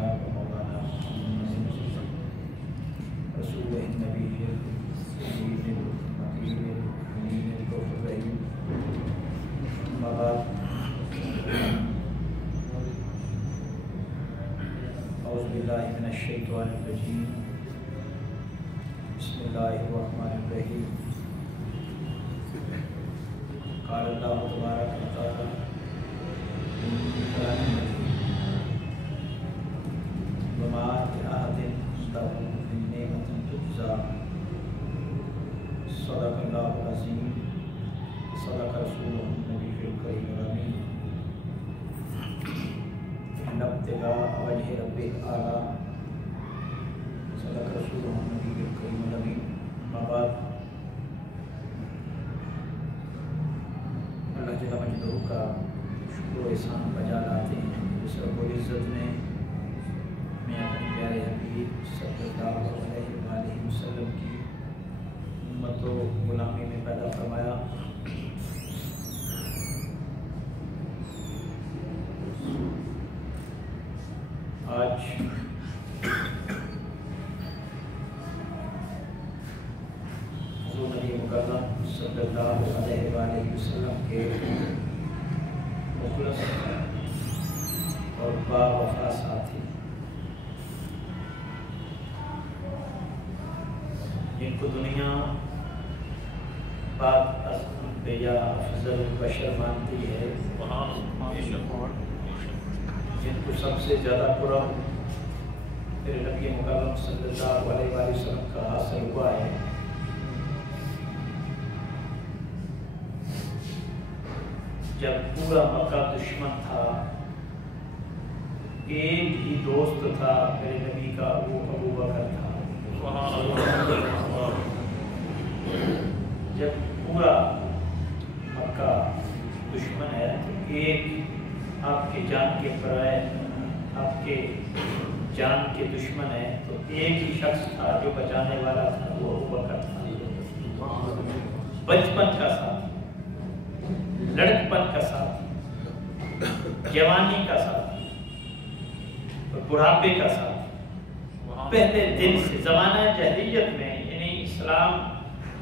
جناب مولانا رسول النبی سید المکین الامین الرحیم اما بعد اعوذ باللہ من الشیطان الرجیم بسم اللہ الرحمن الرحیم قال اللہ تبارک و تعالی وما لأحد عنده من نعمة تجزى صدق اللہ العظیم صدق رسوله النبی الکریم الامین ان ابتغاء وجه رب الاعلی صدق رسوله النبی الکریم الامین اما بعد اللہ جل مجدہ کا شکر و احسان بجا لاتے ہیں جس رب العزت نے میں اپنے پیارے حبیب صلی اللہ علیہ وآلہ وسلم کی امت و غلامی میں پیدا فرمایا۔ آج حضور نبی مکرم صلی اللہ علیہ وآلہ وسلم کے مخلص اور با وفا ساتھی جن کو دنیا پاک از انبیاء افضل البشر مانتی ہے، جن کو سب سے زیادہ قرب میرے نبی مکرم صلی اللہ علیہ وآلہ وسلم کا حاصل ہوا ہے، جب پورا مکہ دشمن تھا، ایک ہی دوست تھا میرے نبی کا، وہ ابو بکر تھا۔ جب پورا مکہ دشمن ہے تو ایک آپ کے جان کے پرائے، آپ کے جان کے دشمن ہے، تو ایک ہی شخص تھا جو بچانے والا تھا، وہ ابو بکر تھا۔ بچپن کا ساتھ، لڑکپن کا ساتھ، جوانی کا ساتھ اور بڑھاپے کا ساتھ، پہلے دن سے زمانہ جاہلیت میں، یعنی اسلام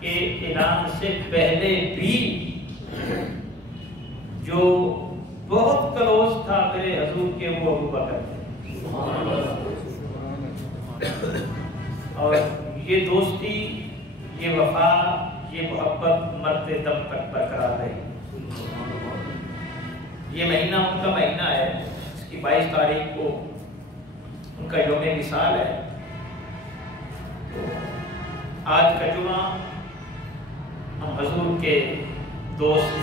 کے اعلان سے پہلے بھی جو بہت کلوز تھا میرے حضور کے، وہ ابو بکر تھے۔ اور یہ دوستی، یہ وفا، یہ محبت مرتے دم تک برقرار رہی۔ یہ مہینہ ان کا مہینہ ہے، اس کی 22 تاریخ کو ان کا یوم وصال ہے۔ آج کا جمعہ ہم حضور کے دوست،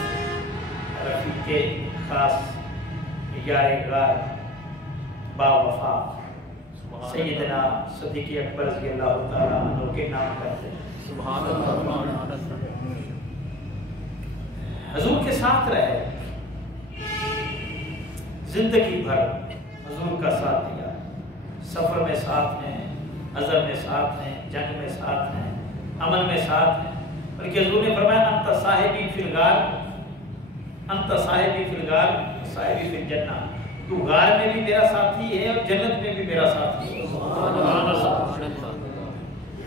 رفیق خاص، یار غار، با وفا سیدنا صدیق اکبر رضی اللہ تعالیٰ عنہ کے نام کرتے ہیں۔ سبحان اللہ۔ حضور کے ساتھ رہے، زندگی بھر حضور کا ساتھ دیا، سفر میں ساتھ ہیں، نظر میں ساتھ ہیں، جنگ میں ساتھ ہیں، عمل میں ساتھ ہیں، بلکہ حضور نے فرمایا انت صاحبی فی الغار، انت صاحبی فی الغار صاحبی فی الجنہ، تو غار میں بھی میرا ساتھی ہے اور جنت میں بھی میرا ساتھی ہے۔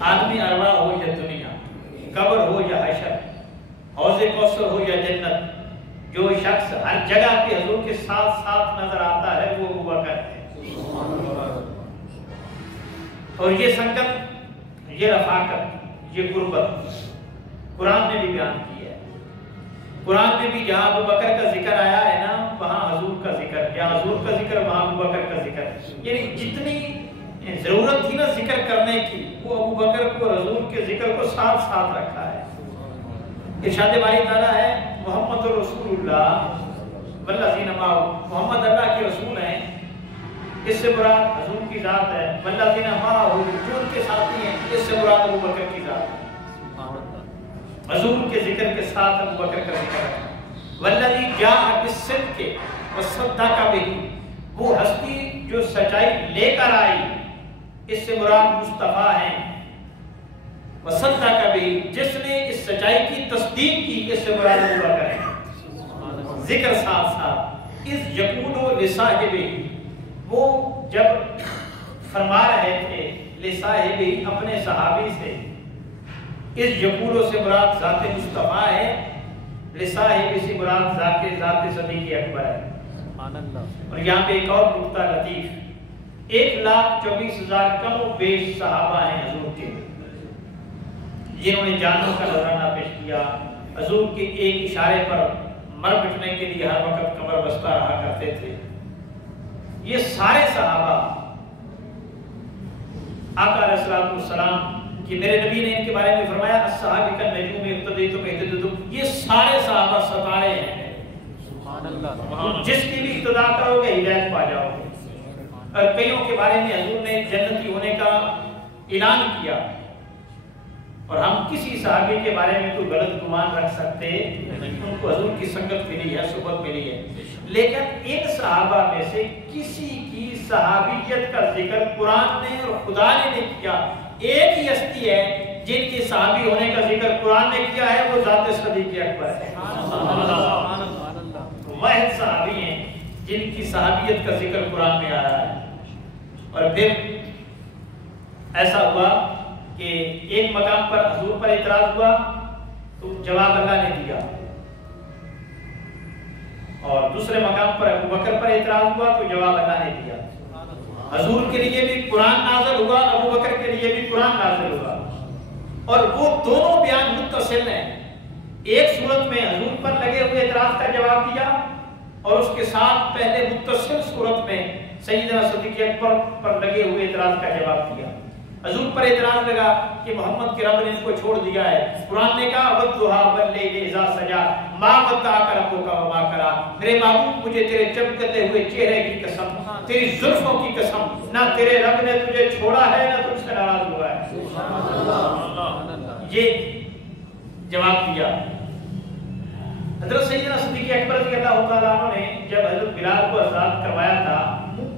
عالمی ارواح ہو یا دنیا، قبر ہو یا حشر، حوض کوثر ہو یا جنت، جو شخص ہر جگہ پہ حضور کے ساتھ ساتھ نظر آتا ہے وہ ابو بکر ہے۔ اور یہ سنگت، یہ رفاقت، یہ قربت قرآن نے بھی بیان کی ہے۔ قرآن میں بھی جہاں ابو بکر کا ذکر آیا ہے نا، وہاں حضور کا ذکر، جہاں حضور کا ذکر وہاں ابو بکر کا ذکر، یعنی جتنی ضرورت تھی نا ذکر کرنے کی، وہ ابو بکر کو حضور کے ذکر کو ساتھ ساتھ رکھا ہے۔ ارشاد باری تعالیٰ ہے محمد رسول اللہ والذین معہ، محمد اللہ کے رسول ہیں، اس سے مراد حضور کی ذات ہے، والذین معہ جو ان کے ساتھی ہیں، اس سے مراد ابو بکر کی ذات ہے۔ حضور کے ذکر کے ساتھ ابو بکر کا ذکر ہے۔ والذی جاء بالصدق وصدق بہ، وہ ہستی جو سچائی لے کر آئی، اس سے مراد مصطفیٰ ہیں۔ وصدق بہ، جس نے اس سچائی کی تصدیق کی، اس سے مراد ابو بکر ہے۔ ذکر ساتھ ساتھ، اذ یقول لصاحبہ، وہ جب فرما رہے تھے لصاحبی اپنے صحابی سے، اس یقولو سے مراد ذات مصطفیٰ ہے، لصاحبی سے مراد ذات صدیق اکبر ہے۔ اور یہاں پہ ایک اور نقطہ لطیف، 1,24,000 کم و بیش صحابہ ہیں حضور کے، جنہوں نے جانوں کا نذرانہ پیش کیا، حضور کے ایک اشارے پر مر مٹنے کے لیے ہر وقت کمر بستہ رہا کرتے تھے۔ یہ سارے صحابہ آقا علیہ السلام کہ میرے نبی نے ان کے بارے میں فرمایا الصحابہ کا نجوم اقتدیتم اہتدیتم، یہ سارے صحابہ ستارے ہیں، سبحان اللہ، جس کی بھی اقتدا کرو گے ہدایت پا جاؤ گے۔ اور کئیوں کے بارے میں حضور نے جنتی ہونے کا اعلان کیا، اور ہم کسی صحابی کے بارے میں کوئی غلط گمان رکھ سکتے، ان کو حضور کی سنگت ملی ہے، صحبت ملی ہے، لیکن ان صحابہ میں سے کسی کی صحابیت کا ذکر قرآن نے اور خدا نے نہیں کیا۔ ایک ہی ہستی ہے جن کی صحابی ہونے کا ذکر قرآن نے کیا ہے، وہ ذات صدیق اکبر ہے، واحد صحابی ہیں جن کی صحابیت کا ذکر قرآن میں آ رہا ہے۔ اور پھر ایسا ہوا کہ ایک مقام پر حضور پر اعتراض ہوا تو جواب اللہ نے دیا، اور دوسرے مقام پر ابو بکر پر اعتراض ہوا تو جواب اللہ نے دیا۔ حضور کے لیے بھی قرآن نازل ہوا، ابو بکر کے لیے بھی قرآن نازل ہوا، اور وہ دونوں بیان متصل ہیں۔ ایک صورت میں حضور پر لگے ہوئے اعتراض کا جواب دیا، اور اس کے ساتھ پہلے متصل صورت میں سیدنا صدیق اکبر پر لگے ہوئے اعتراض کا جواب دیا۔ حضور پر اعتراض لگا کہ محمد کے رب نے ان کو چھوڑ دیا ہے، قرآن نے کہا وَالضُّحَىٰ وَاللَّيْلِ إِذَا سَجَىٰ مَا وَدَّعَكَ رَبُّكَ وَمَا قَلَىٰ، میرے محبوب مجھے تیرے چمکتے ہوئے چہرے کی قسم، تیری زلفوں کی قسم، نہ تیرے رب نے تجھے چھوڑا ہے نہ تجھ سے ناراض ہوا ہے۔ یہ جواب دیا۔ حضرت سیدنا صدیق اکبر رضی اللہ تعالیٰ عنہ نے جب حضرت بلال کو آزاد کروایا تھا،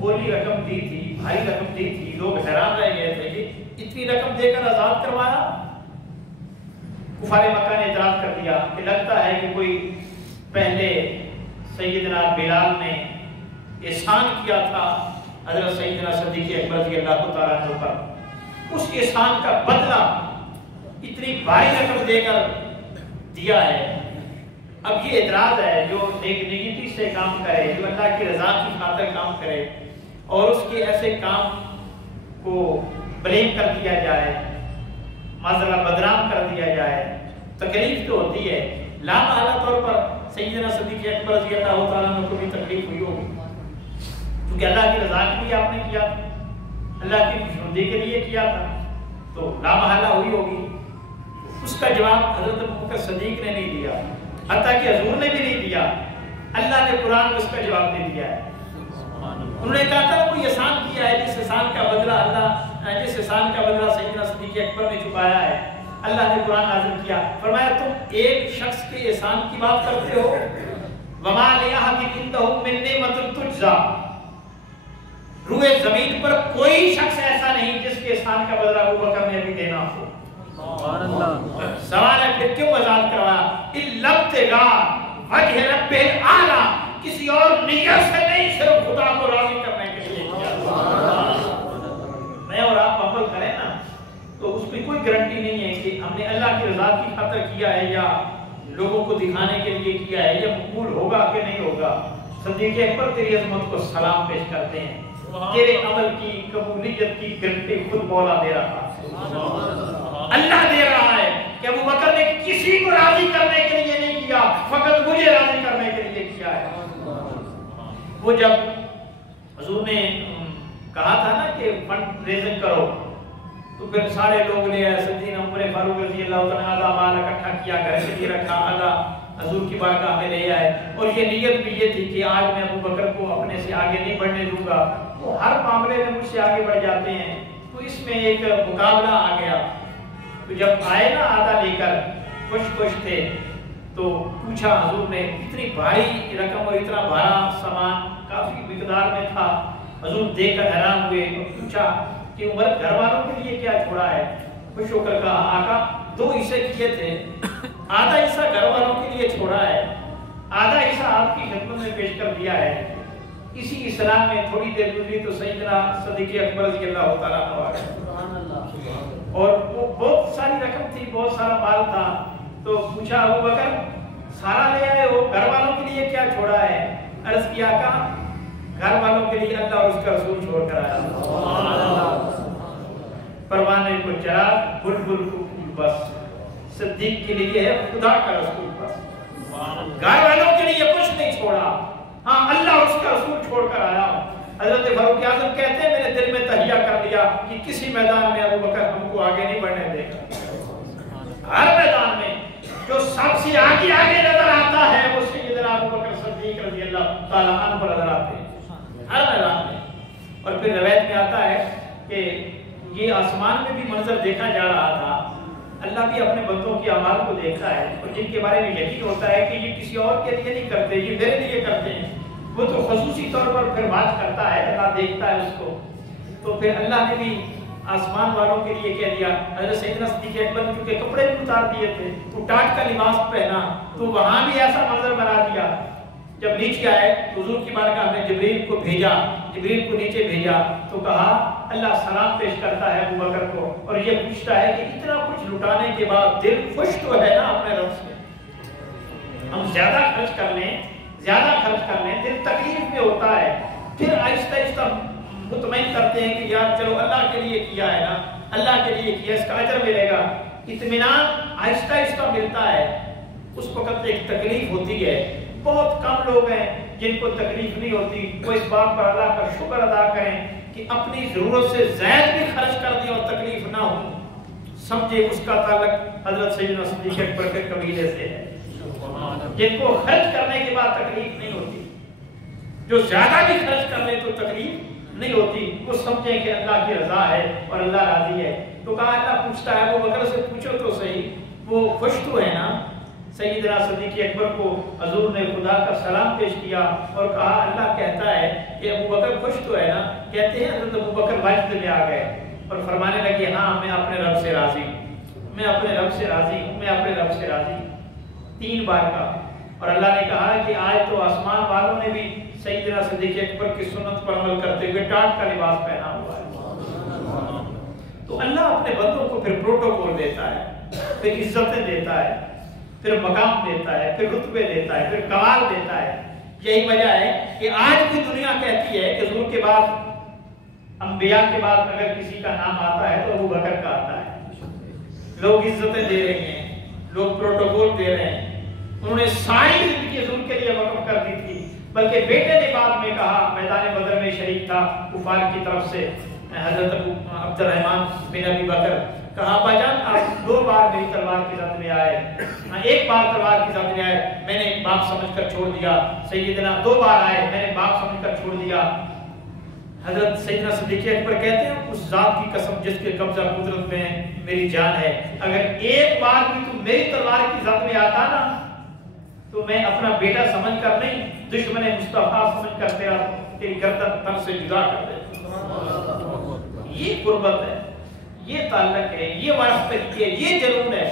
بولی رقم دی تھی، بھاری رقم دی تھی، لوگ حیران رہ گئے تھے کہ اتنی رقم دے کر آزاد کروایا۔ کفار مکہ نے اعتراض کر دیا کہ لگتا ہے کہ کوئی پہلے سیدنا بلال نے احسان کیا تھا حضرت سیدنا صدیق اکبر رضی اللہ تعالیٰ عنہ پر، اس احسان کا بدلہ اتنی بھاری رقم دے کر دیا ہے۔ اب یہ اعتراض ہے، جو نیکی سے کام کرے، جو اللہ کی رضا کی خاطر کام کرے، اور اس کے ایسے کام کو بلیم کر دیا جائے، معذرہ بدنام کر دیا جائے، تکلیف تو ہوتی ہے۔ لامحالہ طور پر سیدنا صدیق اکبر رضی اللہ تعالیٰ عنہ کو بھی تکلیف ہوئی ہوگی، کیونکہ اللہ کی رضا کے لیے آپ نے کیا، اللہ کی خوشنودی کے لیے کیا تھا، تو لامحالہ ہوئی ہوگی۔ اس کا جواب حضرت ابوبکر صدیق نے نہیں دیا، حتیٰ کہ حضور نے بھی نہیں دیا، اللہ نے قرآن میں اس کا جواب دے دیا ہے۔ انہوں نے کہا تھا کوئی احسان کیا ہے، جس احسان کا بدلہ جس احسان کا بدلہ سیدنا صدیق اکبر نے چکایا ہے، اللہ نے قرآن نازل کیا، فرمایا تم ایک شخص کے احسان کی بات کرتے ہو، وَمَا لِأَحَدٍ عِندَهُ مِن نِّعْمَةٍ تُجْزَىٰ، روئے زمین پر کوئی شخص ایسا نہیں جس کے احسان کا بدلہ ابوبکر نے ابھی دینا ہو۔ سوال ہے پھر کیوں آزاد کروایا؟ اِلَّا ابْتِغَاءَ وَجْهِ رَبِّهِ الْأَعْلَىٰ، کسی اور نیت سے نہیں، صرف خدا کو راضی کرنے کے لیے کیا۔ میں اور آپ عمل کریں نا تو اس میں کوئی گارنٹی نہیں ہے کہ ہم نے اللہ کی رضا کی خاطر کیا ہے یا لوگوں کو دکھانے کے لیے کیا ہے، یا مقبول ہوگا کہ نہیں ہوگا۔ صدیق اکبر تیری عظمت کو سلام پیش کرتے ہیں، تیرے عمل کی قبولیت کی گارنٹی خود مولا دے رہا ہے، اللہ دے رہا ہے کہ ابوبکر نے کسی کو راضی کرنے کے لیے نہیں کیا، فقط مجھے راضی کرنے کے لیے کیا ہے۔ وہ جب حضور نے کہا تھا نا کہ فنڈ ریزنگ کرو، تو پھر سارے لوگ نے سیدنا عمر فاروق رضی اللہ تعالیٰ عنہ مال اکٹھا کیا، گھر کے لیے رکھا، آدھا حضور کی بارگاہ میں لے آئے، اور یہ نیت بھی یہ تھی کہ آج میں ابوبکر کو اپنے سے آگے نہیں بڑھنے دوں گا، وہ ہر معاملے میں مجھ سے آگے بڑھ جاتے ہیں، تو اس میں ایک مقابلہ آ گیا۔ تو جب آئے نا آدھا لے کر، خوش تھے، تو پوچھا حضور نے، اتنی بھاری رقم اور اتنا بھارا سامان کافی مقدار میں تھا، حضور دیکھ کر حیران ہوئے، اور پوچھا کہ عمر گھر والوں کے لیے کیا چھوڑا ہے؟ خوش ہو کر کہا آقا 2 حصے کیے تھے، آدھا حصہ گھر والوں کے لیے چھوڑا ہے، آدھا حصہ آپ کی خدمت میں پیش کر دیا ہے۔ اسی اسلام میں تھوڑی دیر گزری تو سیدنا صدیق اکبر رضی اللہ تعالیٰ عنہ آ گئے، اور وہ بہت ساری رقم تھی، بہت سارا مال تھا، تو پوچھا ابو بکر سارا لے آئے ہو، گھر والوں کے لیے کیا چھوڑا ہے؟ عرض کیا آقا گھر والوں کے لیے اللہ اور اس کا رسول چھوڑ کر آیا، پروانے کو چراغ بلبل کو پھول بس، صدیق کے لیے ہے خدا کا رسول بس، گھر والوں کے لیے کچھ نہیں چھوڑا، ہاں اللہ اور اس کا رسول چھوڑ کر آیا ہوں۔ حضرت فاروق اعظم کہتے ہیں میں نے دل میں تہیہ کر لیا کہ کسی میدان میں ابو بکر ہم کو آگے نہیں بڑھنے دے گا، ہر میدان میں جو سب سے آگے نظر آتا ہے وہ سیدنا ابو بکر صدیق رضی اللہ تعالیٰ عنہ پر نظر آتے ہیں ہر میدان میں۔ اور پھر روایت میں آتا ہے کہ یہ آسمان میں بھی منظر دیکھا جا رہا تھا، اللہ بھی اپنے بندوں کی اعمال کو دیکھتا ہے، اور جن کے بارے میں یقین ہوتا ہے کہ یہ کسی اور کے لیے نہیں کرتے، یہ میرے لیے کرتے ہیں، وہ تو خصوصی طور پر پھر بات کرتا ہے، اللہ دیکھتا ہے اس کو۔ تو پھر اللہ نے بھی آسمان والوں کے لیے کہہ دیا، حضرت سیدنا صدیق اکبر نے چونکہ کپڑے بھی اتار دیے تھے، وہ ٹاٹ کا لباس پہنا، تو وہاں بھی ایسا منظر بنا دیا۔ جب نیچے آئے حضور کی بارگاہ میں جبریل کو بھیجا، جبریل کو نیچے بھیجا تو کہا اللہ سلام پیش کرتا ہے ابو بکر کو، اور یہ پوچھتا ہے کہ اتنا کچھ لٹانے کے بعد دل خوش تو ہے نا اپنے رب سے؟ ہم زیادہ خرچ کر لیں دل تکلیف میں ہوتا ہے، پھر آہستہ آہستہ مطمئن کرتے ہیں کہ یار چلو اللہ کے لیے کیا ہے نا، اللہ کے لیے کیا، اس کا اجر ملے گا، اطمینان آہستہ آہستہ ملتا ہے۔ اس وقت ایک تکلیف ہوتی ہے، بہت کم لوگ ہیں جن کو تکلیف نہیں ہوتی، وہ اس بات پر اللہ کا شکر ادا کریں کہ اپنی ضرورت سے زائد بھی خرچ کر دیں اور تکلیف نہ ہو، سمجھے اس کا تعلق حضرت سیدنا صدیق اکبر کے قبیلے سے ہے، جن کو خرچ کرنے کے بعد تکلیف نہیں ہوتی، جو زیادہ بھی خرچ کر لیں تو تکلیف نہیں ہوتی، وہ سمجھیں کہ اللہ کی رضا ہے اور اللہ راضی ہے۔ تو کہا اللہ پوچھتا ہے ابو بکر سے پوچھو تو صحیح، وہ خوش تو ہے نا؟ سیدنا صدیق اکبر کو حضور نے خدا کا سلام پیش کیا اور کہا اللہ کہتا ہے کہ ابو بکر خوش تو ہے نا؟ کہتے ہیں حضرت ابو بکر مسجد میں آ گئے اور فرمانے لگے ہاں میں اپنے رب سے راضی ہوں، میں اپنے رب سے راضی ہوں، میں اپنے رب سے راضی ہوں، 3 بار کا۔ اور اللہ نے کہا کہ آج تو آسمان والوں نے بھی سیدنا صدیق اکبر کی سنت پر عمل کرتے ہوئے ٹاٹ کا لباس پہنا ہوا ہے۔ تو اللہ اپنے بندوں کو پھر پروٹوکول دیتا ہے، پھر عزتیں دیتا ہے، پھر مقام دیتا ہے، پھر رتبے دیتا ہے، پھر کمال دیتا ہے۔ یہی وجہ ہے کہ آج بھی دنیا کہتی ہے کہ حضور کے بعد، انبیاء کے بعد اگر کسی کا نام آتا ہے تو ابو بکر کا آتا ہے۔ لوگ عزتیں دے رہے ہیں، لوگ پروٹوکول دے رہے ہیں، انہوں نے ساری زندگی حضور کے لیے وقف کر دی تھی، بلکہ بیٹے نے بعد میں کہا، میدان بدر میں شریک تھا کفار کی طرف سے حضرت عبد الرحمن بن ابی بکر، کہا ابا جان آپ 2 بار میری تلوار کی زد میں آئے، 1 بار تلوار کی زد میں آئے، میں نے باپ سمجھ کر چھوڑ دیا، سیدنا 2 بار آئے میں نے باپ سمجھ کر چھوڑ دیا۔ حضرت سیدنا صدیق اکبر کہتے ہیں اس ذات کی قسم جس کے قبضہ قدرت میں میری جان ہے، اگر 1 بار بھی تو میری تلوار کی زد میں آتا نا تو میں اپنا بیٹا سمجھ کر نہیں، دشمن مصطفیٰ سمجھ کر تیری گردن تن سے جدا کر دے۔ یہ قربت ہے، یہ تعلق ہے، یہ واسطگی ہے، یہ جنون ہے،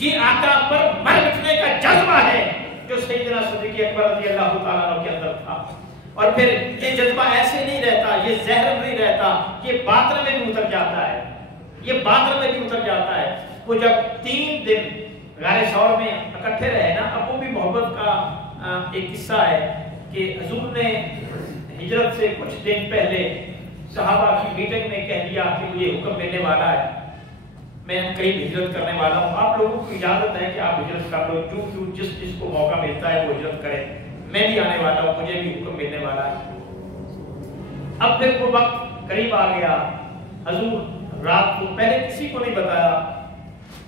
یہ آقا پر مر مٹنے کا جذبہ ہے جو سیدنا صدیق اکبر رضی اللہ تعالیٰ عنہ کے اندر تھا۔ اور پھر یہ جذبہ ایسے نہیں رہتا، یہ زہر نہیں رہتا، یہ باطن میں بھی اتر جاتا ہے، یہ باطن میں بھی اتر جاتا ہے۔ وہ جب 3 دن غار ثور میں اکٹھے رہے نا، اب وہ بھی محبت کا ایک قصہ ہے کہ حضور نے ہجرت سے کچھ دن پہلے صحابہ کی میٹنگ میں کہہ دیا کہ مجھے حکم ملنے والا ہے، میں قریب ہجرت کرنے والا ہوں، آپ لوگوں کو اجازت ہے کہ آپ ہجرت کر لو، جو جس کو موقع ملتا ہے وہ ہجرت کرے، میں بھی آنے والا ہوں، مجھے بھی حکم ملنے والا ہے۔ اب پھر وہ وقت قریب آ گیا، حضور رات کو پہلے کسی کو نہیں بتایا،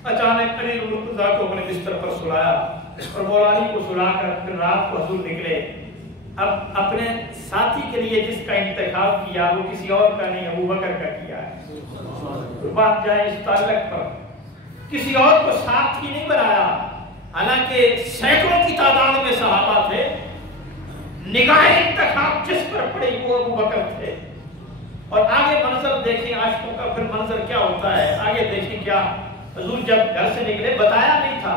اچانک علی مرتضیٰ کو اپنے بستر پر سلایا اور مولا علی کو سلا کر پھر رات کو حضور نکلے۔ اب اپنے ساتھی کے لیے جس کا انتخاب کیا وہ کسی اور کا نہیں، ابو بکر کا کیا ہے۔ بات جائے اس تعلق پر، کسی اور کو ساتھی نہیں بنایا، حالانکہ سینکڑوں کی تعداد میں صحابہ تھے، نگاہ انتخاب جس پر پڑی وہ ابو بکر تھے۔ اور آگے منظر دیکھیں عاشقوں کا پھر منظر کیا ہوتا ہے، آگے دیکھیں کیا حضور جب گھر سے نکلے، بتایا نہیں تھا،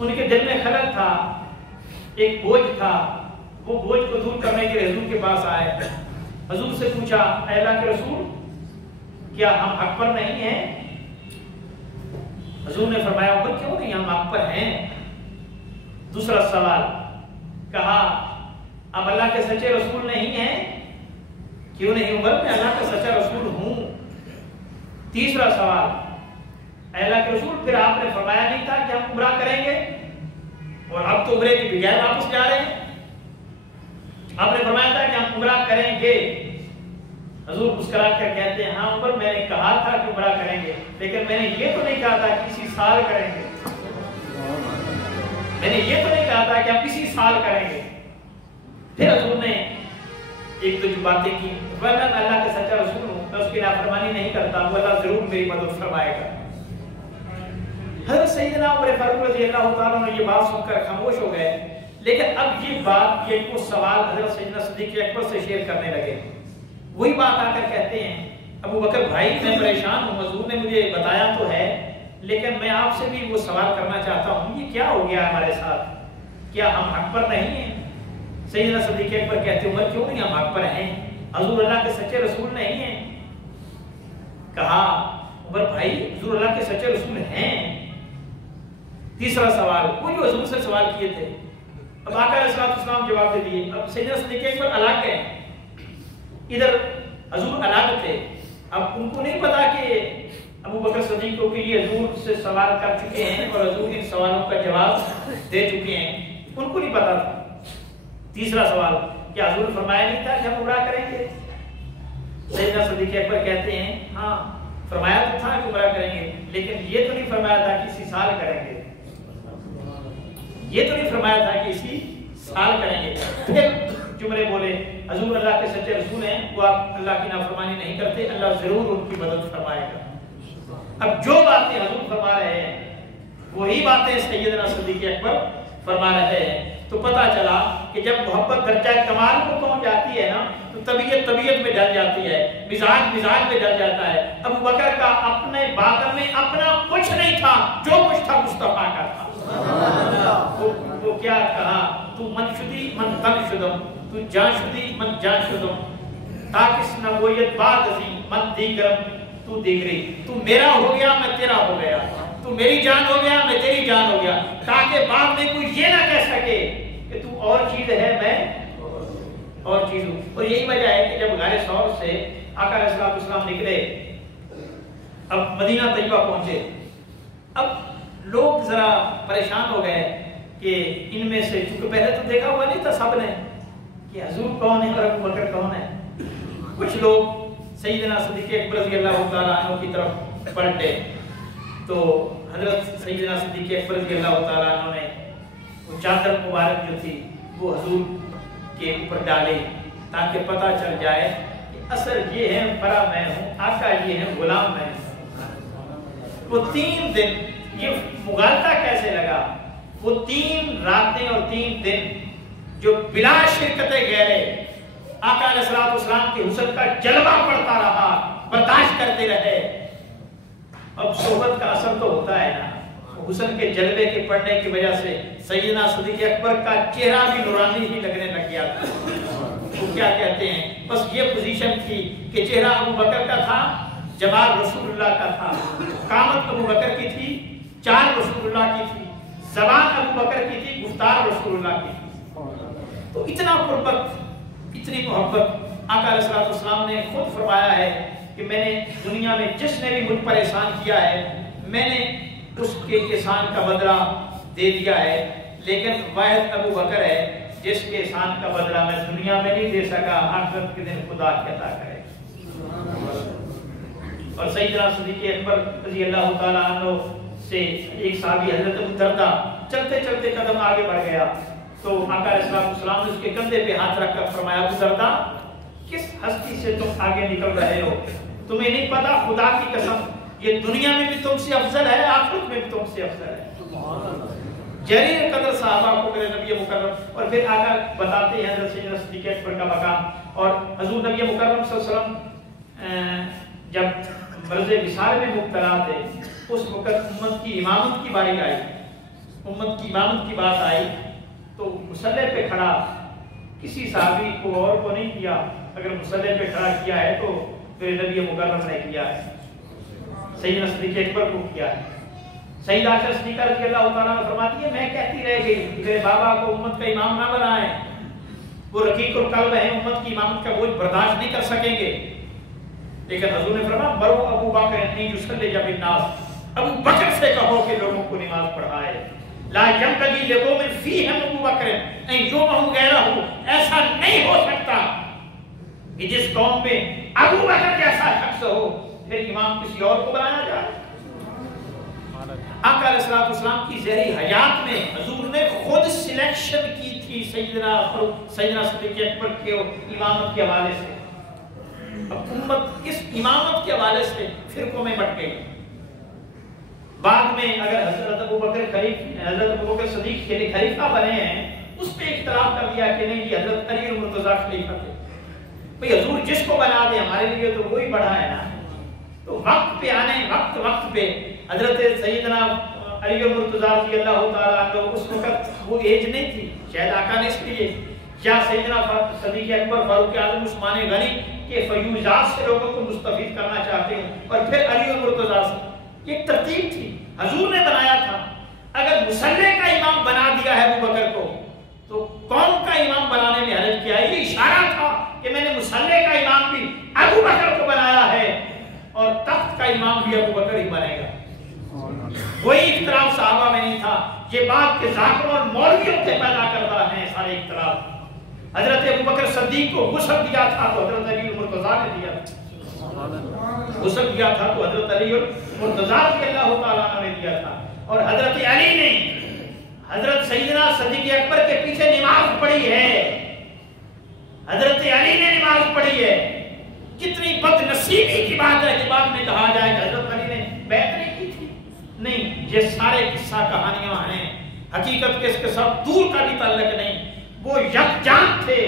ان کے دل میں خلل تھا، ایک بوجھ تھا، وہ بوجھ کو دور کرنے کے لیے حضور کے پاس آئے، حضور سے پوچھا اے اللہ کے رسول کیا ہم حق پر نہیں ہیں؟ حضور نے فرمایا عمر کیوں نہیں، ہم حق پر ہیں۔ دوسرا سوال، کہا اب اللہ کے سچے رسول نہیں ہیں؟ کیوں نہیں عمر، میں اللہ کا سچا رسول ہوں۔ تیسرا سوال، اے اللہ کے رسول پھر آپ نے فرمایا نہیں تھا کہ ہم عمرہ کریں گے اور اب تو عمرے کے بغیر واپس جا رہے ہیں؟ آپ نے فرمایا تھا کہ ہم عمرہ کریں گے۔ حضور مسکرا کر کہتے ہیں ہاں عمر میں نے کہا تھا کہ عمرہ کریں گے، لیکن میں نے یہ تو نہیں کہا تھا کہ اسی سال کریں گے، میں نے یہ تو نہیں کہا تھا کہ ہم اسی سال کریں گے۔ پھر حضور نے ایک تو جو باتیں کی، میں اللہ کا سچا رسول ہوں، میں اس کی نافرمانی نہیں کرتا، وہ اللہ ضرور میری مدد فرمائے گا۔ حضرت سیدنا عمر فاروق رضی اللہ تعالیٰ نے یہ بات سن کر خاموش ہو گئے، لیکن اب یہ بات، یہ کچھ سوال حضرت سیدنا صدیق اکبر سے شیئر کرنے لگے۔ وہی بات آ کر کہتے ہیں ابو بکر بھائی میں پریشان ہوں، حضور نے مجھے بتایا تو ہے، لیکن میں آپ سے بھی وہ سوال کرنا چاہتا ہوں، یہ کیا ہو گیا ہمارے ساتھ، کیا ہم حق پر نہیں ہیں؟ سیدنا صدیق اکبر کہتے ہیں عمر کیوں نہیں، ہم حق پر ہیں، حضور اللہ کے سچے رسول نہیں ہیں؟ کہا عمر بھائی حضور اللہ کے سچے رسول ہیں۔ تیسرا سوال، وہ جو حضور سے سوال کیے تھے، اب آقا علیہ السلام جواب دے دیے۔ اب سیدنا صدیق اکبر الگ ہیں، ادھر حضور الگ تھے، اب ان کو نہیں پتا کہ ابو بکر صدیق کو کہ یہ حضور سے سوال کر چکے ہیں اور حضور ان سوالوں کا جواب دے چکے ہیں، ان کو نہیں پتا تھا۔ تیسرا سوال، کیا حضور نے فرمایا نہیں تھا کہ ہم عمرہ کریں گے؟ سیدنا صدیق اکبر کہتے ہیں ہاں فرمایا تو تھا کہ عمرہ کریں گے، لیکن یہ تو نہیں فرمایا تھا کہ اسی سال کریں گے، یہ تو نہیں فرمایا تھا کہ اسی سال کریں گے۔ پھر جملے بولے حضور اللہ کے سچے رسول ہیں، وہ آپ اللہ کی نافرمانی نہیں کرتے، اللہ ضرور ان کی مدد فرمائے گا۔ اب جو باتیں حضور فرما رہے ہیں وہی باتیں سیدنا صدیق اکبر فرما رہے ہیں، تو پتہ چلا کہ جب محبت درجہ کمال کو پہنچ جاتی ہے نا تو طبیعت میں ڈل جاتی ہے، مزاج میں ڈل جاتا ہے۔ ابو بکر کا اپنے باطن میں اپنا کچھ نہیں تھا، جو کچھ تھا مصطفیٰ کا تھا۔ وہ کیا کہا، تو من شدی من تن شدم، تو جان شدی من جان شدم، تاکس نبویت بعد ازی من دیگرم تو دیگری، تو میرا ہو گیا میں تیرا ہو گیا، تو میری جان ہو گیا میں تیری جان ہو گیا، تاکہ بعد میں کوئی یہ نہ کہہ سکے کہ تو اور چیز ہے میں اور چیز ہوں۔ اور یہی وجہ ہے کہ جب غار ثور سے آقا علیہ السلام نکلے، اب مدینہ طیبہ پہنچے، اب لوگ ذرا پریشان ہو گئے کہ ان میں سے، چونکہ پہلے تو دیکھا ہوا نہیں تھا سب نے کہ حضور کون ہے اور ابو بکر کون ہے، کچھ لوگ سیدنا صدیق اکبر رضی اللہ تعالیٰ عنہ کی طرف پلٹے، تو حضرت سیدنا صدیق اکبر رضی اللہ تعالیٰ عنہ نے وہ چادر مبارک جو تھی وہ حضور کے اوپر ڈالے تاکہ پتہ چل جائے کہ اصل یہ ہے بڑا میں ہوں، آقا یہ ہے غلام میں ہوں۔ وہ 3 دن یہ مغالطہ کیسے لگا، وہ 3 راتیں اور 3 دن جو بلا شرکت غیرے آقا علیہ السلام کے حسن کا جلوہ پڑتا رہا، برداشت کرتے رہے۔ اب صحبت کا اثر تو ہوتا ہے نا، حسن کے جلوے کے پڑنے کی وجہ سے سیدنا صدیق اکبر کا چہرہ بھی نورانی ہی لگنے لگ گیا تھا۔ وہ کیا کہتے ہیں، بس یہ پوزیشن تھی کہ چہرہ ابو بکر کا تھا، جمال رسول اللہ کا تھا، قامت ابو بکر کی تھی، چال رسول اللہ کی تھی، زبان ابو بکر کی تھی، گفتار رسول اللہ کی تھی۔ تو اتنا قربت، اتنی محبت آقا علیہ السلام نے خود فرمایا ہے کہ میں نے دنیا میں جس نے بھی مجھ پر احسان کیا ہے میں نے اس کے احسان کا بدلہ دے دیا ہے، لیکن واحد ابو بکر ہے جس کے احسان کا بدلہ میں دنیا میں نہیں دے سکا، آخرت کے دن خدا کی عطا کرے۔ اور سیدنا صدیق اکبر رضی اللہ تعالیٰ عنہ سے ایک صحابی حضرت ابو دردہ چلتے چلتے قدم آگے بڑھ گیا، تو آقا علیہ السلام نے اس کے کندھے پہ ہاتھ رکھ کر فرمایا ابو دردہ کس ہستی سے تم آگے نکل رہے ہو، تمہیں نہیں پتا خدا کی قسم یہ دنیا میں بھی تم سے افضل ہے، آخرت میں بھی تم سے افضل ہے۔ جلیل قدر صحابہ کو میرے نبی مکرم، اور پھر آقا بتاتے ہیں حضرت سیدنا صدیق اکبر کا مقام، اور حضور نبی مکرم صلی اللہ علیہ وسلم جب مرض وصال میں مبتلا تھے اس وقت امت کی امامت کی باری آئی، امت کی امامت کی بات آئی تو مصلی پہ کھڑا کسی صحابی کو اور کو نہیں کیا، اگر مصلی پہ کھڑا کیا ہے تو پھر نبی مکرم نے کیا ہے، سیدنا صدیق اکبر کو کیا ہے۔ سیدہ عائشہ صدیقہ رضی اللہ تعالیٰ عنہ فرماتی ہے میں کہتی رہ گئی کہ میرے بابا کو امت کا امام نہ بنائیں، وہ رقیق القلب ہیں، امت کی امامت کا بوجھ برداشت نہیں کر سکیں گے، لیکن حضور نے فرمایا مرو ابو بکر ان یصلی بالناس، ابو بکر سے کہو کہ لوگوں کو نماز پڑھائے، لا ينبغي لقوم فيهم ابو بکر ان يومهم غیرہ، ایسا نہیں ہو سکتا کہ جس قوم میں ابو بکر جیسا شخص ہو پھر امام کسی اور کو بنایا جائے۔ آقا علیہ السلام کی زہری حیات میں حضور نے خود سلیکشن کی تھی سیدنا صدیق اکبر کے امامت کے حوالے سے۔ اب امت اس امامت کے حوالے سے فرقوں میں بٹ گئی۔ بعد میں اگر حضرت ابو بکر صدیق کے لیے خلیفہ بنے ہیں، اس پہ اختلاف کر دیا کہ نہیں جی حضرت علی مرتضیٰ خلیفہ تھے، بھئی حضور جس کو بنا دے ہمارے لیے تو وہی بڑا ہے نا۔ تو وقت پہ آنے وقت پہ حضرت سیدنا علی مرتضیٰ رضی اللہ تعالیٰ عنہ اس وقت وہ ایج نہیں تھی، شاید آقا نے اس لیے یا سیدنا صدیق اکبر فاروق اعظم عثمان غنی کے فیوزات سے لوگوں کو مستفید کرنا چاہتے ہیں، اور پھر علی مرتضیٰ سے یہ ترتیب تھی، حضور نے بنایا تھا۔ اگر مصلی کا امام بنا دیا ہے ابو بکر کو تو قوم کا امام بنانے میں حرج کیا ہے؟ یہ اشارہ تھا کہ میں نے مصلی کا امام بھی ابو بکر کو بنایا ہے اور تخت کا امام بھی ابو بکر ہی بنے گا۔ کوئی اختلاف صحابہ میں نہیں تھا، یہ بات کے ذاکروں اور مولویوں سے پیدا کرتا ہے سارے اختلاف۔ حضرت ابو بکر صدیق کو غسل دیا تھا تو حضرت علی مرتضیٰ نے دیا تھا، غسل دیا تھا تو حضرت علی مرتضیٰ رضی اللہ تعالیٰ عنہ نے دیا تھا، اور حضرت علی نے حضرت سیدنا صدیق اکبر کے پیچھے نماز پڑھی ہے، حضرت علی نے نماز پڑھی ہے۔ کتنی بد نصیبی کی بات ہے کہ بعد میں کہا جائے کہ حضرت علی نے بیعت نہیں کی تھی۔ نہیں، یہ سارے قصہ کہانیاں ہیں، حقیقت کے اس کے ساتھ دور کا بھی تعلق نہیں۔ وہ یکجان تھے،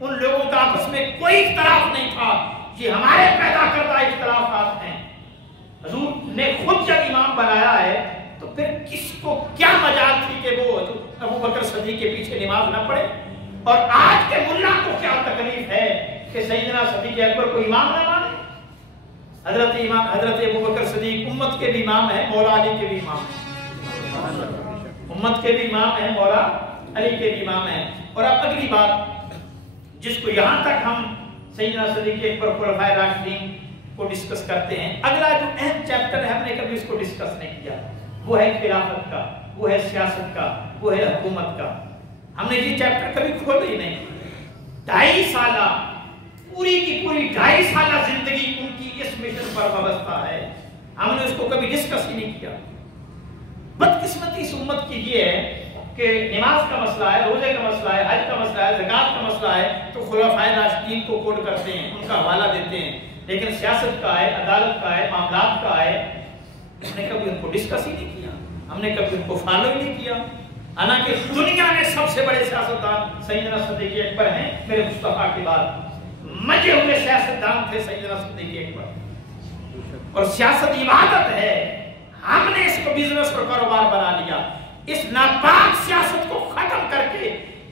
ان لوگوں کا آپس میں کوئی اختلاف نہیں تھا، یہ ہمارے پیدا کردہ اختلافات ہیں۔ حضور نے خود جب امام بنایا ہے تو پھر کس کو کیا مجال تھی کہ وہ ابو بکر صدیق کے پیچھے نماز نہ پڑھے؟ اور آج کے ملا کو کیا تکلیف ہے کہ سیدنا صدیق اکبر کو امام نہ مانے؟ حضرت ابو بکر صدیق امت کے بھی امام ہیں، مولا علی کے بھی امام ہیں، امت کے بھی امام ہیں، مولا علی کے بھی امام ہیں۔ اور اب اگلی بات جس کو یہاں تک ہم سیدنا صدیق اکبر خلفائے راشدین کو ڈسکس کرتے ہیں، اگلا جو اہم چیپٹر ہے ہم نے کبھی اس کو ڈسکس نہیں کیا، وہ ہے خلافت کا، وہ ہے سیاست کا، وہ ہے حکومت کا۔ ہم نے یہ چیپٹر کبھی کھولا ہی نہیں۔ 2.5 سالہ پوری کی پوری 2.5 سالہ زندگی ان کی اس مشن پر وابستہ ہے، ہم نے اس کو کبھی ڈسکس ہی نہیں کیا۔ بدقسمتی اس امت کی یہ ہے کہ نماز کا مسئلہ ہے، روزے کا مسئلہ ہے، حج کا مسئلہ ہے، زکوٰۃ کا مسئلہ ہے تو خلفائے راشدین کو کوٹ کرتے ہیں، ان کا حوالہ دیتے ہیں، لیکن سیاست کا ہے، عدالت کا ہے، معاملات کا ہے، ہم نے کبھی ان کو ڈسکس ہی نہیں کیا، ہم نے کبھی ان کو فالو ہی نہیں کیا۔ حالانکہ دنیا میں سب سے بڑے سیاستدان سیدنا صدیق اکبر ہیں میرے مصطفیٰ کے بعد، مجے ہوئے سیاستدان تھے سیدنا صدیق اکبر۔ اور سیاست عبادت ہے، ہم نے اس کو بزنس اور کاروبار بنا لیا۔ اس ناپاک سیاست کو ختم کر کے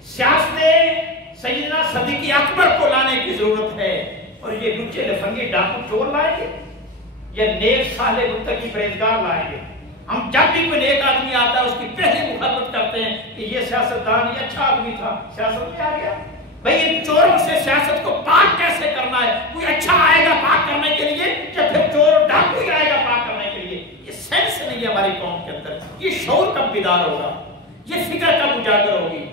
سیاست سیدنا صدیق اکبر کو لانے کی ضرورت ہے۔ اور یہ لچے لفنگے ڈاکو چور لائیں گے یا نیک صالح متقی پرہیزگار لائیں گے؟ ہم جب بھی کوئی نیک آدمی آتا ہے اس کی پہلے مخالفت کرتے ہیں کہ یہ سیاستدان یہ اچھا آدمی تھا، سیاست میں آ گیا۔ بھئی ان چوروں سے سیاست کو پاک کیسے کرنا ہے؟ کوئی اچھا آئے گا پاک کرنے کے لیے یا پھر چور ڈاکو ہی آئے گا پاک کرنے کے لیے؟ یہ سینس نہیں ہے ہماری قوم کے اندر۔ یہ شعور کب بیدار ہوگا؟ یہ فکر کب اجاگر ہوگی؟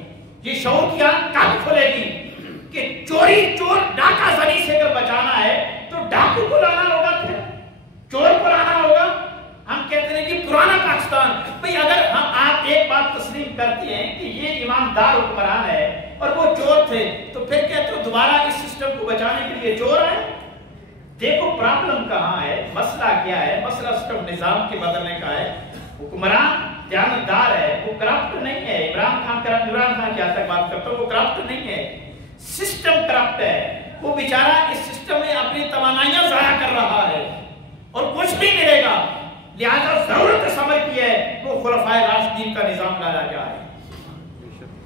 یہ شعور کی آنکھ کب کھلے گی کہ چور ڈاکہ زنی سے اگر بچانا ہے تو ڈاکو کو لانا ہوگا، پھر چور کو لانا ہوگا؟ ہم کہتے ہیں کہ پرانا پاکستان، بھئی اگر ہم آپ ایک بات تسلیم کرتے ہیں کہ یہ ایماندار حکمران ہے اور وہ چور تھے تو پھر کہتے ہو دوبارہ اس سسٹم کو بچانے کے لیے چور آئے؟ دیکھو پرابلم کہاں ہے، مسئلہ کیا ہے؟ مسئلہ سسٹم نظام کے بدلنے کا ہے۔ حکمران دیانتدار ہے، وہ کرپٹ نہیں ہے۔ عمران خان کی حد تک بات کرتا ہوں، وہ کرپٹ نہیں ہے، سسٹم کرپٹ ہے۔ وہ بیچارہ اس سسٹم میں اپنی توانائیاں ضائع کر رہا ہے اور کچھ نہیں ملے گا، لہذا ضرورت سمجھ کی ہے وہ تو خلفائے راشدین کا نظام لایا جائے،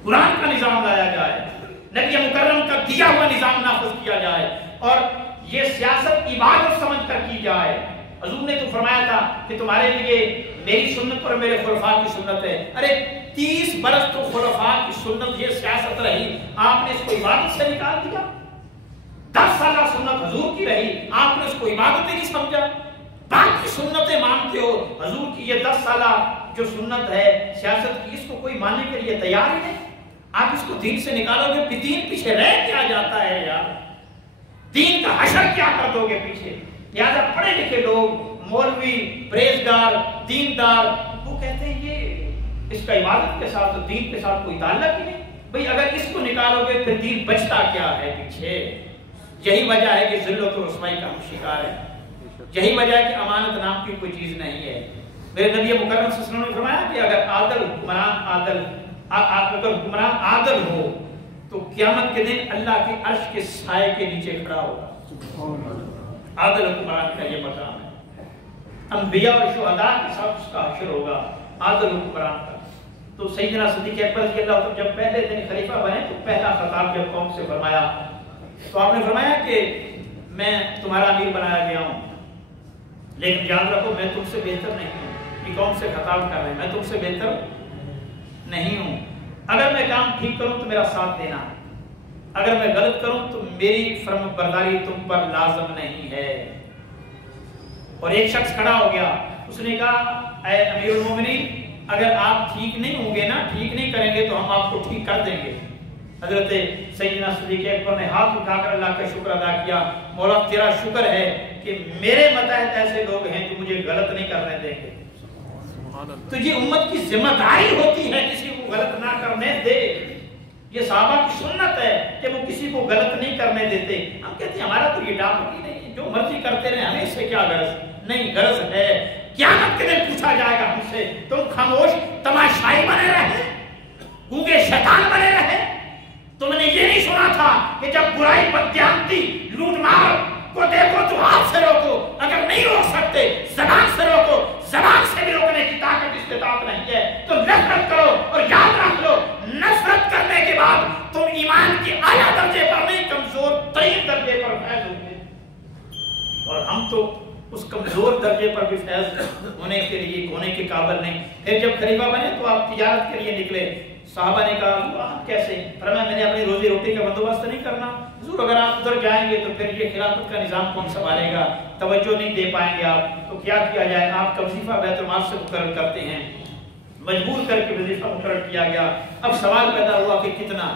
قرآن کا نظام لایا جائے، نبی مکرم کا دیا ہوا نظام نافذ کیا جائے، اور یہ سیاست عبادت سمجھ کر کی جائے۔ حضور نے تو فرمایا تھا کہ تمہارے لیے میری سنت اور میرے خلفاء کی سنت ہے۔ ارے 30 برس تو خلفاء کی سنت یہ سیاست رہی، آپ نے اس کو عبادت سے نکال دیا۔ 10 سالہ سنت حضور کی رہی، آپ نے اس کو عبادت ہی نہیں سمجھا، باقی سنتیں مانتے ہو۔ حضور کی یہ 10 سالہ جو سنت ہے سیاست کی، اس کو کوئی ماننے کے لیے تیار ہی نہیں۔ آپ اس کو دین سے نکالو گے، دین پیچھے رہ کیا جاتا ہے یار، دین کا حشر کیا کر دو گے پیچھے۔ لہذا پڑھے لکھے لوگ، مولوی، پریزگار، دیندار، وہ کہتے ہیں یہ اس کا عبادت کے ساتھ دین کے ساتھ کوئی تعلق ہی نہیں۔ بھئی اگر اس کو نکالو گے پھر دین بچتا کیا ہے پیچھے؟ یہی وجہ ہے کہ ذلت و رسوائی کا ہم شکار ہے، یہی وجہ ہے کہ امانت نام کی کوئی چیز نہیں ہے۔ میرے نبی مکرم صلی اللہ علیہ وسلم نے فرمایا کہ اگر حکمران عادل ہو تو قیامت کے دن اللہ کے عرش کے سائے کے نیچے کھڑا ہوگا۔ عادل حکمران کا یہ مقام ہے، انبیاء اور شہداء کے ساتھ اس کا حشر ہوگا عادل حکمران کا۔ تو سیدنا صدیق اکبر رضی اللہ عنہ جب پہلے دن خلیفہ بنے تو پہلا خطاب جب قوم سے فرمایا تو آپ نے فرمایا کہ میں تمہارا امیر بنایا گیا ہوں، لیکن یاد رکھو میں تم سے بہتر نہیں ہوں۔ یہ قوم سے خطاب کر رہے ہیں، میں تم سے بہتر نہیں ہوں۔ اگر میں کام ٹھیک کروں تو میرا ساتھ دینا، اگر میں غلط کروں تو میری فرم برداری تم پر لازم نہیں ہے۔ اور ایک شخص کھڑا ہو گیا، اس نے کہا اے امیر المومنین اگر آپ ٹھیک نہیں ہوں گے نا، ٹھیک نہیں کریں گے تو ہم آپ کو ٹھیک کر دیں گے۔ حضرت سیدنا صدیق اکبر نے ہاتھ اٹھا کر اللہ کا شکر ادا کیا، مولا تیرا شکر ہے کہ میرے متحد ایسے لوگ ہیں جو مجھے غلط نہیں کرنے دیں گے۔ تو یہ امت کی ذمہ داری ہوتی ہے کسی کو غلط نہ کرنے دے۔ یہ صحابہ کی سنت ہے کہ وہ کسی کو غلط نہیں کرنے دیتے۔ ہم کہتے ہیں ہمارا تو یہ ٹاپک ہی نہیں ہے، جو مرضی کرتے رہے، ہمیں اس سے کیا غرض نہیں، غرض ہے قیامت کے دن پوچھا جائے گا ہم سے، تم خاموش تماشائی بنے رہے، گونگے شیطان بنے رہے؟ تم نے یہ نہیں سنا تھا کہ جب برائی بددیانتی لوٹ مار کو دیکھو تو ہاتھ سے روکو، اگر نہیں روک سکتے زبان سے روکو، زبان سے بھی روکنے کی طاقت استطاعت نہیں ہے تو نفرت کرو۔ اور یاد رکھ لو نفرت کرنے کے بعد تم ایمان کے اعلیٰ درجے پر نہیں، کمزور ترین درجے پر فیض ہوگے، اور ہم تو اس کمزور درجے پر بھی فیض ہونے کے لیے ہونے کے قابل نہیں۔ پھر جب خلیفہ بنے تو آپ تجارت کے لیے نکلے، صحابہ نے کہا آپ کیسے؟ فرمایا میں نے اپنی روزی روٹی کا بندوبست نہیں کرنا حضور، اگر آپ ادھر جائیں گے تو پھر یہ خلافت کا نظام کون سنبھالے گا، توجہ نہیں دے پائیں گے آپ، تو کیا کیا جائے؟ آپ کا وظیفہ بیت المال سے مقرر کرتے ہیں، مجبور کر کے وظیفہ مقرر کیا گیا۔ اب سوال پیدا ہوا کہ کتنا؟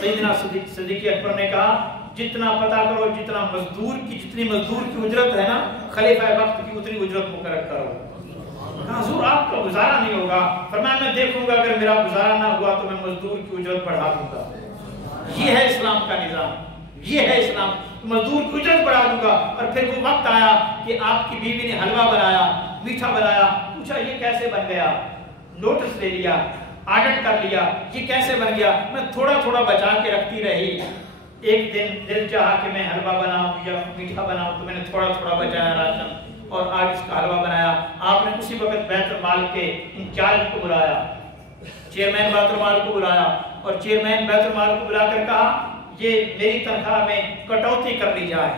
سیدنا صدیق اکبر نے کہا جتنا پتا کرو، جتنا مزدور کی جتنی مزدور کی اجرت ہے نا خلیفہ وقت کی اتنی اجرت مقرر کرو۔ حضور آپ کا گزارا نہیں ہوگا۔ فرمایا میں دیکھوں گا اگر میرا گزارا نہ ہوا تو میں مزدور کی اجرت بڑھا دوں گا۔ یہ ہے اسلام کا نظام، یہ ہے اسلام، مزدور کی اجرت بڑھا دوں گا۔ اور پھر وہ وقت آیا کہ آپ کی بیوی نے حلوہ بنایا، میٹھا بنایا، پوچھا یہ کیسے بن گیا؟ نوٹس لے لیا، آڈٹ کر لیا، یہ کیسے بن گیا؟ میں تھوڑا تھوڑا بچا کے رکھتی رہی، ایک دن دل چاہا کہ میں حلوہ بناؤں یا میٹھا بناؤں تو میں نے تھوڑا تھوڑا بچایا راشن اور آج اس کا حلوہ بنایا۔ آپ نے اسی وقت بیت المال کے انچارج کو بلایا، چیئرمین بیت المال کو بلایا، اور چیئرمین بیت المال کو بلا کر کہا یہ میری تنخواہ میں کٹوتی کر لی جائے،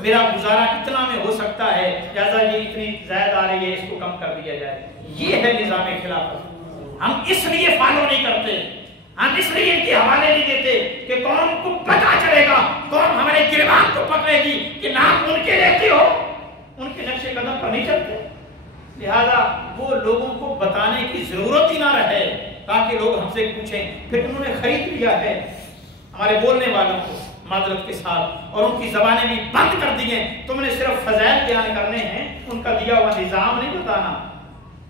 میرا گزارا اتنا میں ہو سکتا ہے، لہذا یہ اتنی زائد آ رہی ہے، اس کو کم کر دیا جائے۔ یہ ہے نظام خلافت۔ ہم اس لیے فالو نہیں کرتے، ہم اس لیے ان کے حوالے نہیں دیتے کہ قوم کو پتا چلے گا، قوم ہمارے گریبان کو پکڑے گی کہ نام ان کے لیتے ہو، ان کے نقش قدم پر نہیں چلتے۔ لہذا وہ لوگوں کو بتانے کی ضرورت ہی نہ رہے تاکہ لوگ ہم سے پوچھیں۔ پھر انہوں نے خرید لیا ہے ہمارے بولنے والوں کو معذرت کے ساتھ، اور ان کی زبانیں بھی بند کر دی ہیں۔ تم نے صرف فضائل بیان کرنے ہیں، ان کا دیا ہوا نظام نہیں بتانا۔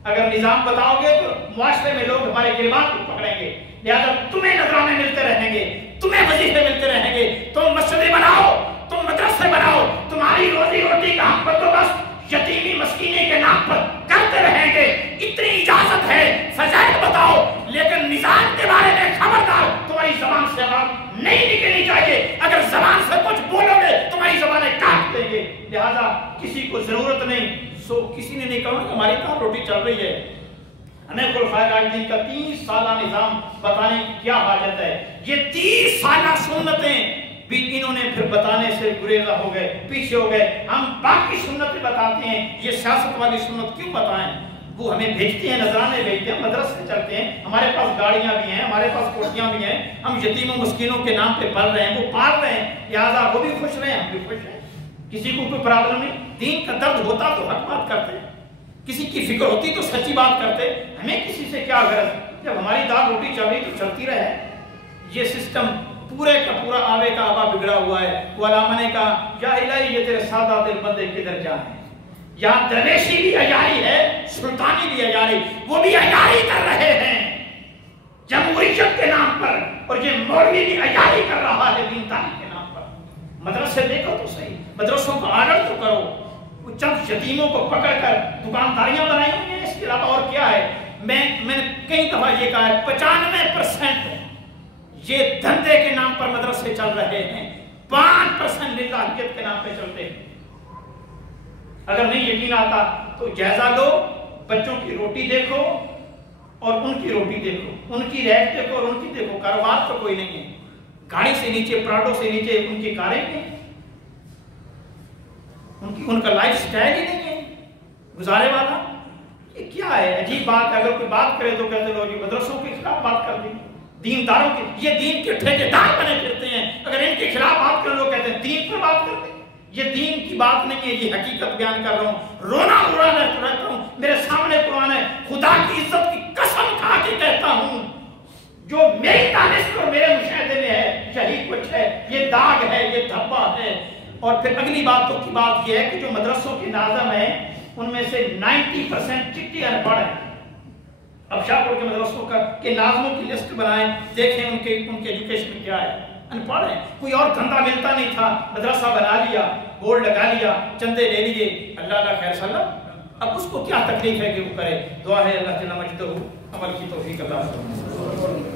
اگر نظام بتاؤ گے تو معاشرے میں لوگ ہمارے گریبان کو پکڑیں گے، لہذا تمہیں نذرانے ملتے رہیں گے، تمہیں وظیفے ملتے رہیں گے، تم مسجدیں بناؤ، تم مدرسے بناؤ، تمہاری روزی روٹی کا ہم بندوبست یتیمی مسکینے کے نام پر کرتے رہیں گے، اتنی اجازت ہے۔ فضائل بتاؤ لیکن نظام کے بارے میں خبردار تمہاری زبان سے آواز نہیں نکلنی چاہیے، اگر زبان سے کچھ بولو گے تمہاری زبانیں کاٹ دیں گے۔ لہذا کسی کو ضرورت نہیں، سو کسی نے نہیں کہا کہ ہماری کہاں روٹی چل رہی ہے، ہمیں خلفائے راشدین کا 30 سالہ نظام بتانے کی کیا حاجت ہے؟ یہ 30 سالہ سنتیں بھی انہوں نے پھر بتانے سے گریزہ ہو گئے، پیچھے ہو گئے۔ ہم باقی سنتیں بتاتے ہیں، یہ سیاست والی سنت کیوں بتائیں؟ وہ ہمیں بھیجتے ہیں، نذرانے بھیجتے ہیں، مدرسے چلتے ہیں، ہمارے پاس گاڑیاں بھی ہیں، ہمارے پاس کوٹیاں بھی ہیں، ہم یتیموں مسکینوں کے نام پہ پڑھ رہے ہیں، وہ پال رہے ہیں، لہٰذا وہ بھی خوش رہے ہیں، ہم بھی خوش ہیں، کسی کو کوئی پرابلم نہیں۔ دین کا درد ہوتا تو حق بات کرتے، کسی کی فکر ہوتی تو سچی بات کرتے، ہمیں کسی سے کیا غرض؟ جب ہماری دال روٹی چل رہی تو چلتی رہے۔ یہ سسٹم پورے کا پورا آوے کا آبا بگڑا ہوا ہے۔ وہ علامہ نے کہا یا الہی یہ تیرے سادہ دل بندے کدھر جائیں؟ یہاں درویشی بھی عیاری ہے، سلطانی بھی عیاری، وہ بھی عیاری کر رہے ہیں جمہوریت کے نام پر، اور یہ مولوی بھی عیاری کر رہا ہے دینداری کے نام پر۔ مدرسے دیکھو تو صحیح، مدرسوں کا آرڈر تو کرو، چند یتیموں کو پکڑ کر دکانداریاں بنائی ہوئی ہیں، اس کے علاوہ اور کیا ہے؟ میں نے کئی دفعہ یہ کہا ہے 95% یہ دھندے کے نام پر مدرسے چل رہے ہیں، 5% للہیت کے نام پہ چلتے ہیں۔ اگر نہیں یقین آتا تو جائزہ لو، بچوں کی روٹی دیکھو اور ان کی روٹی دیکھو، ان کی رہٹ دیکھو اور ان کی دیکھو، کاروبار تو کوئی نہیں ہے، گاڑی سے نیچے، پراڈو سے نیچے ان کی کاریں ہیں، ان کا لائف سٹائل ہی نہیں ہے گزارے والا۔ یہ کیا ہے؟ عجیب بات ہے۔ اگر کوئی بات کرے تو کہتے لوگ مدرسوں کے خلاف بات کر دیں، دینداروں کے، یہ دین کے ٹھیکیدار بنے پھرتے ہیں، اگر ان کے خلاف بات کریں لوگ کہتے ہیں دین پر بات کرتے ہیں۔ یہ دین کی بات نہیں ہے، یہ حقیقت بیان کر رہا ہوں، رونا رہتا ہوں، میرے سامنے قرآن ہے، خدا کی عزت کی قسم کھا کے کہتا ہوں، جو میری دانش اور میرے مشاہدے میں ہے یہی کچھ ہے، یہ داغ ہے، یہ دھبا ہے۔ اور پھر اگلی باتوں کی بات یہ ہے کہ جو مدرسوں کے ناظم ہیں ان میں سے 90% چٹی ان پڑھ ہیں۔ اب شاہپور کے مدرسوں کے ناظموں کی لسٹ بنائیں، دیکھیں ان کے ایجوکیشن کیا ہے، ان پڑھ ہیں، کوئی اور دھندا ملتا نہیں تھا، مدرسہ بنا لیا، بورڈ لگا لیا، چندے لے لیے، اللہ خیر سلام۔ اب اس کو کیا تکلیف ہے کہ وہ کرے؟ دعا ہے اللہ جل مجدہ عمل کی توفیق اللہ